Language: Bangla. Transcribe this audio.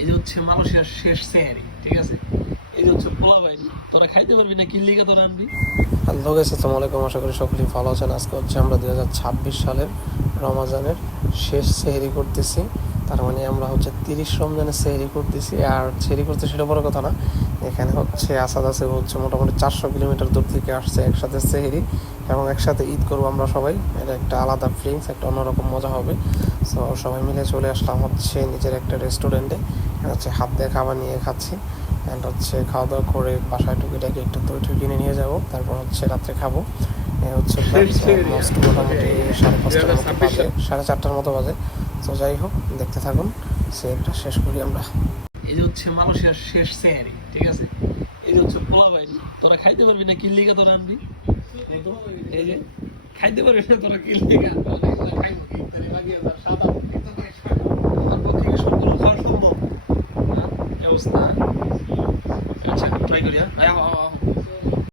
এই যে হচ্ছে মালয়েশিয়ার শেষ সেহারি, ঠিক আছে? এই যে হচ্ছে পোলা ভাই, তোরা খাইতে পারবি না, কি লিগা তোরা আনবি? হ্যালো গাইস, আসসালামু আলাইকুম। আশা করি সকলেই ভালো আছেন। আজকে হচ্ছে আমরা 2026 সালের রমাজানের শেষ সেহরি করতেছি। তার মানে আমরা হচ্ছে 30 রমজানের সেহরি করতেছি। আর সেহরি করতে সেটা বড় কথা না, এখানে হচ্ছে আসাদ আছে হচ্ছে মোটামুটি 400 কিলোমিটার দূর থেকে আসছে একসাথে সেহরি এবং একসাথে ঈদ করবো আমরা সবাই। এটা একটা আলাদা ফিলিংস, একটা অন্যরকম মজা হবে। সো সবাই মিলে চলে আসলাম হচ্ছে নিজের একটা রেস্টুরেন্টে, হচ্ছে হাত দিয়ে খাবার নিয়ে খাচ্ছি। অ্যান্ড হচ্ছে খাওয়া দাওয়া করে বাসায় টুকিটাকি একটু দই টই কিনে নিয়ে যাবো, তারপর হচ্ছে রাত্রে খাবো। হচ্ছে শেষ সেহারি অলমোস্ট মোটামুটি 5:30টার মতো 2026 বাজে, সাল। 4:30টার মতো বাজে। তো যাই হোক, দেখতে থাকুন, সেটা শেষ করি আমরা। এই যে হচ্ছে মালয়েশিয়ার শেষ সেহারি, ঠিক আছে? এই যে হচ্ছে পোলা ভাই, তোরা খাইতে পারবি না, কি লিগা তোরা আনবি? বলতো, এই যে খাইতে পারবি না তোরা, কি লিগা? আমার পক্ষে কি সবগুলো খাওয়া সম্ভব? হ্যাঁ, এই অবস্থা। আচ্ছা, ট্রাই করি। হ্যাঁ, আয়, আয়, আয়, আয়।